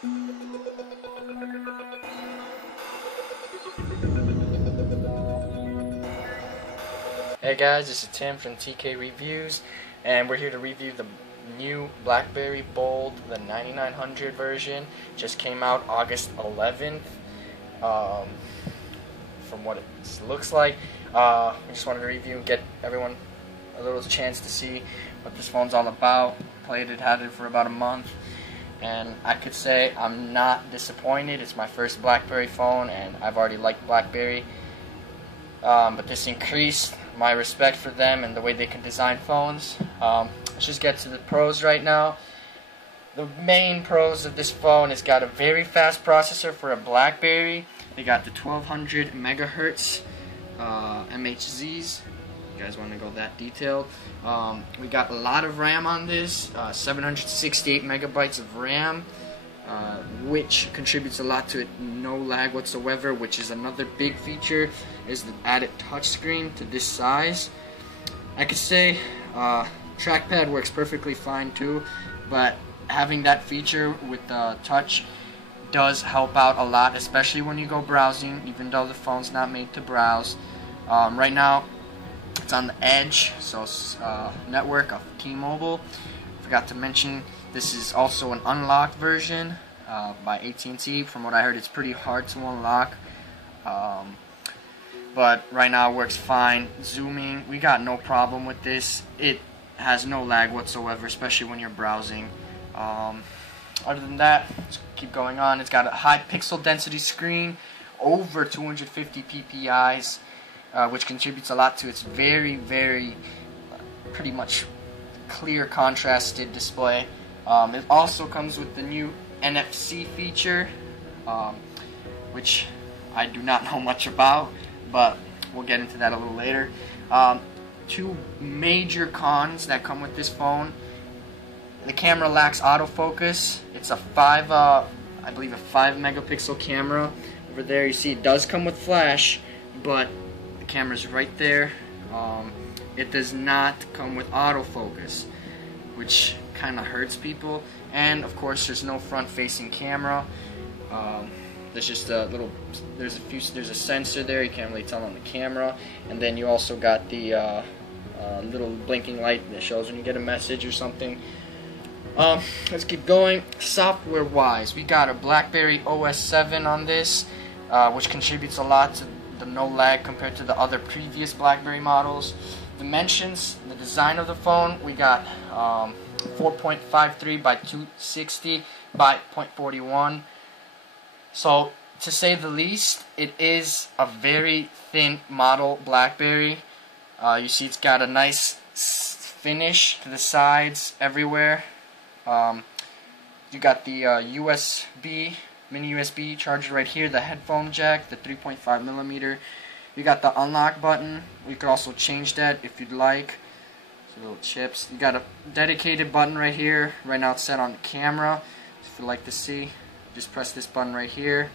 Hey guys, this is Tim from TK Reviews, and we're here to review the new Blackberry Bold, the 9900 version. Just came out August 11th. From what it looks like, I just wanted to review and get everyone a little chance to see what this phone's all about. Had it for about a month, and I could say I'm not disappointed. It's my first Blackberry phone, and I've already liked Blackberry. But this increased my respect for them and the way they can design phones. Let's just get to the pros right now. The main pros of this phone is got a very fast processor for a Blackberry. They got the 1200 megahertz MHZs. You guys want to go that detailed? We got a lot of RAM on this, 768 megabytes of RAM. Which contributes a lot to it. No lag whatsoever, which is another big feature, is the added touchscreen to this size. I could say trackpad works perfectly fine too, but having that feature with the touch does help out a lot, especially when you go browsing, even though the phone's not made to browse. Right now it's on the Edge, so network of T-Mobile. Forgot to mention, this is also an unlocked version by At&t. From what I heard, it's pretty hard to unlock, but right now it works fine. Zooming, we got no problem with this. It has no lag whatsoever, especially when you're browsing. Other than that, let's keep going on. It's got a high pixel density screen, over 250 ppi's, which contributes a lot to its very pretty much clear contrasted display. It also comes with the new NFC feature, which I do not know much about, but we'll get into that a little later. Two major cons that come with this phone: the camera lacks autofocus. It's a I believe a 5 megapixel camera. Over there you see it does come with flash, but the camera's right there. It does not come with autofocus, which kind of hurts people. And of course, there's no front-facing camera. There's just a little, there's a sensor there. You can't really tell on the camera. And then you also got the little blinking light that shows when you get a message or something. Let's keep going. Software-wise, we got a Blackberry OS 7 on this, which contributes a lot to the no lag compared to the other previous Blackberry models. Dimensions, the design of the phone, we got 4.53 by 260 by 0.41. So, to say the least, it is a very thin model Blackberry. You see it's got a nice finish to the sides everywhere. You got the mini USB charger right here, the headphone jack, the 3.5 millimeter. You got the unlock button. You could also change that if you'd like. So little chips. You got a dedicated button right here. Right now it's set on the camera. If you'd like to see, just press this button right here,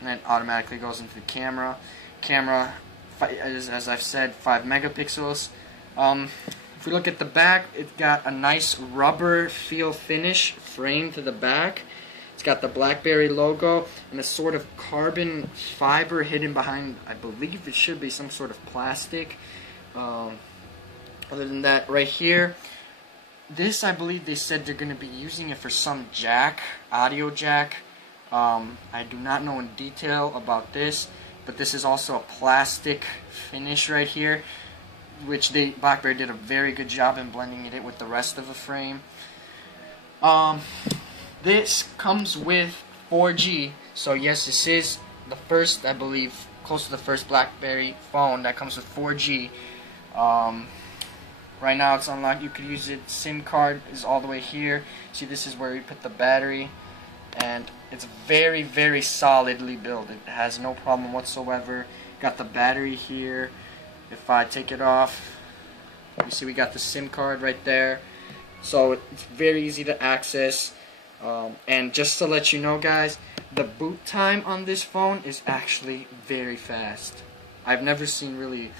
and then it automatically goes into the camera. Camera, as I've said, 5 megapixels. If we look at the back, it's got a nice rubber feel finish frame to the back. It's got the Blackberry logo and a sort of carbon fiber hidden behind, I believe it should be some sort of plastic. Other than that, right here, this, I believe they said they're going to be using it for some jack, audio jack. I do not know in detail about this, but this is also a plastic finish right here, which Blackberry did a very good job in blending it in with the rest of the frame. This comes with 4G, so yes, this is the first, I believe, close to the first Blackberry phone that comes with 4G. Right now it's unlocked. You could use it. SIM card is all the way here. See, this is where you put the battery, and it's very solidly built. It has no problem whatsoever. Got the battery here. If I take it off, you see we got the SIM card right there. So it's very easy to access. And just to let you know, guys, the boot time on this phone is actually very fast. I've never seen really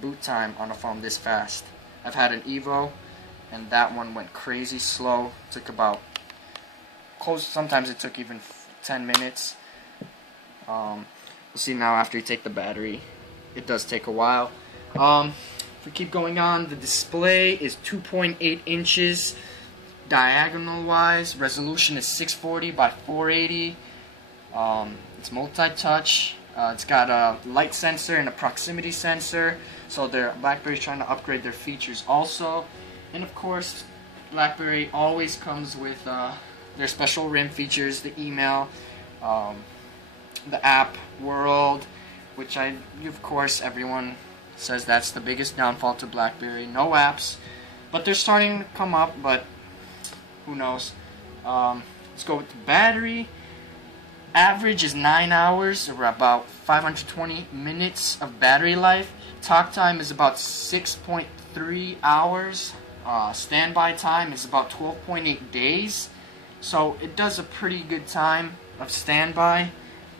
boot time on a phone this fast. I've had an Evo, and that one went crazy slow. Took about Sometimes it took even 10 minutes. We'll see now after you take the battery. It does take a while. If we keep going on, the display is 2.8 inches diagonal wise. Resolution is 640 by 480. It's multi-touch. It's got a light sensor and a proximity sensor. So BlackBerry's trying to upgrade their features also. And of course, BlackBerry always comes with their special RIM features, the email, the app world, which of course everyone says that's the biggest downfall to BlackBerry. No apps, but they're starting to come up, but who knows. Let's go with the battery. Average is 9 hours, or about 520 minutes of battery life. Talk time is about 6.3 hours. Standby time is about 12.8 days. So it does a pretty good time of standby.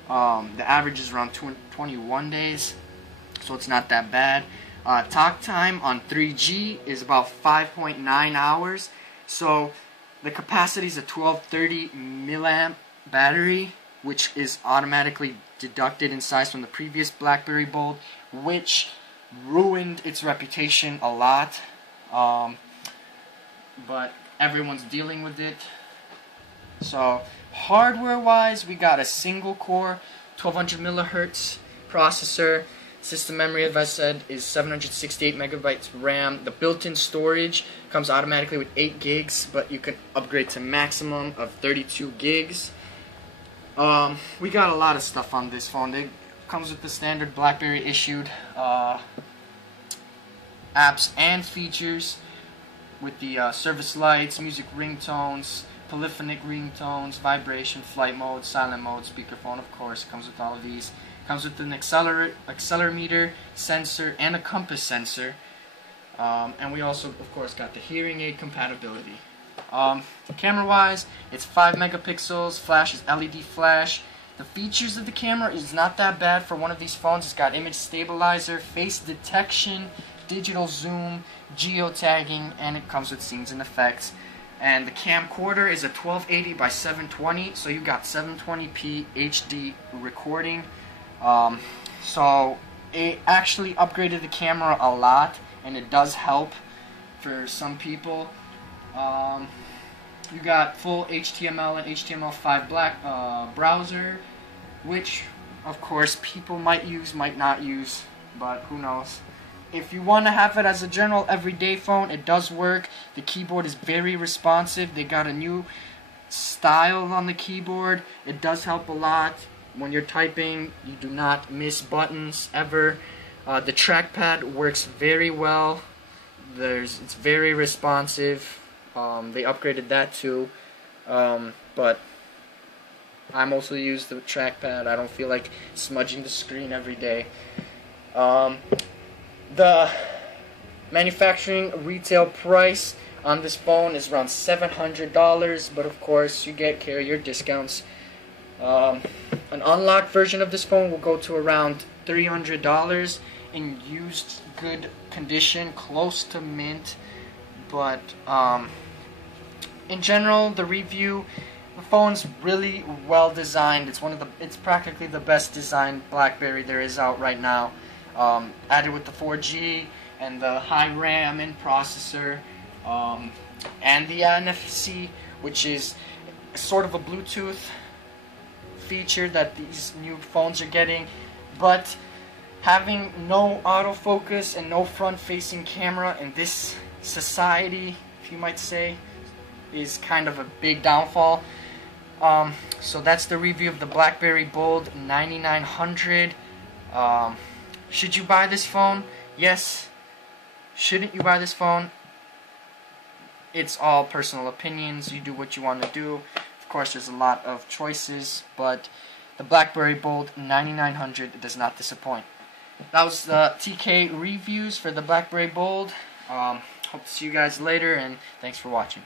The average is around 21 days, so it's not that bad. Talk time on 3G is about 5.9 hours. So the capacity is a 1230 milliamp battery, which is automatically deducted in size from the previous BlackBerry Bold, which ruined its reputation a lot. But everyone's dealing with it. So hardware wise, we got a single core 1200 millihertz processor. System memory, as I said, is 768 megabytes RAM. The built-in storage comes automatically with 8 gigs, but you can upgrade to maximum of 32 gigs. We got a lot of stuff on this phone. It comes with the standard BlackBerry issued apps and features with the service lights, music ringtones, polyphonic ringtones, vibration, flight mode, silent mode, speakerphone, of course, comes with all of these. Comes with an accelerometer sensor and a compass sensor. And we also, of course, got the hearing aid compatibility. Camera-wise, it's 5 megapixels, flash is LED flash. The features of the camera is not that bad for one of these phones. It's got image stabilizer, face detection, digital zoom, geotagging, and it comes with scenes and effects. And the camcorder is a 1280 by 720, so you got 720p HD recording. So it actually upgraded the camera a lot, and it does help for some people. You got full HTML and HTML5 browser, which of course people might use, might not use, but who knows. If you want to have it as a general everyday phone, it does work. The keyboard is very responsive. They got a new style on the keyboard. It does help a lot. When you're typing, you do not miss buttons ever. The trackpad works very well. It's very responsive. They upgraded that too. But I mostly use the trackpad. I don't feel like smudging the screen every day. The manufacturing retail price on this phone is around $700, but of course you get carrier discounts. An unlocked version of this phone will go to around $300 in used good condition, close to mint. But in general, the review, the phone's really well designed. It's practically the best designed BlackBerry there is out right now. Added with the 4G and the high RAM and processor, and the NFC, which is sort of a Bluetooth feature that these new phones are getting. But having no autofocus and no front-facing camera in this society, if you might say, is kind of a big downfall. So that's the review of the BlackBerry Bold 9900. Should you buy this phone? Yes. Shouldn't you buy this phone? It's all personal opinions. You do what you want to do. Of course, there's a lot of choices, but the BlackBerry Bold 9900 does not disappoint. That was the TK reviews for the BlackBerry Bold. Hope to see you guys later, and thanks for watching.